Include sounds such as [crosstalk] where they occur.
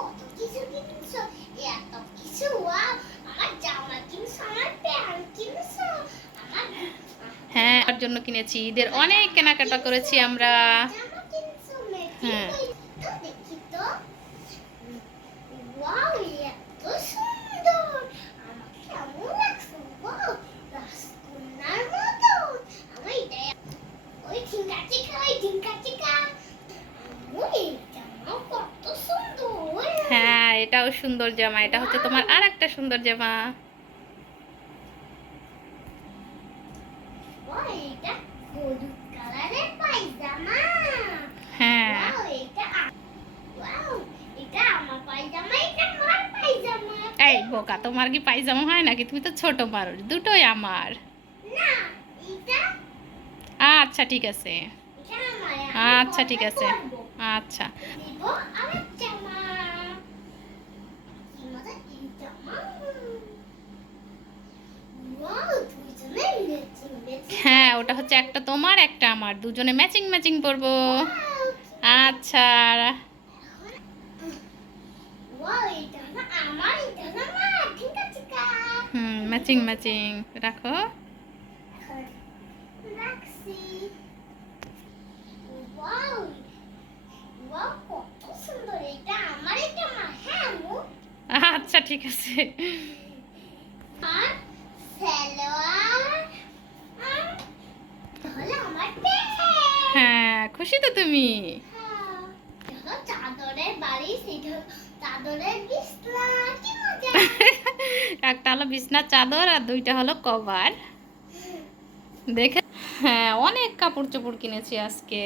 কত কিছু কিনছো? এত কিছু আমার জামা কিনছো আমার প্যান্ট কিনছো হ্যাঁ তার জন্য কিনেছি। ঈদের অনেক কেনাকাটা করেছি আমরা। হ্যাঁ। এটাও সুন্দর জামা এটা হচ্ছে তোমার আর একটা সুন্দর জামা। হ্যাঁ। এই বোকা তোমার কি পায়জামা হয় নাকি? তুমি তো ছোট মানুষ দুটোই আমার। আচ্ছা ঠিক আছে। আচ্ছা ঠিক আছে। আচ্ছা দিব আরেক জামা কি মজা এই জামা ওয়াও দুইজনে ম্যাচিং ম্যাচিং হ্যাঁ ওটা হচ্ছে একটা তোমার, একটা আমার। দুজনে ম্যাচিং ম্যাচিং পরবো। আচ্ছা হুম ম্যাচিং ম্যাচিং রাখো। আচ্ছা ঠিক আছে। আর সালোয়ার আর তাহলে আমার প্যান্ট হ্যাঁ খুশি তো তুমি? হ্যাঁ, [laughs] একটা হলো বিছনার চাদর আর দুইটা হলো কভার। দেখে হ্যাঁ অনেক কাপড় চোপড় কিনেছি আজকে।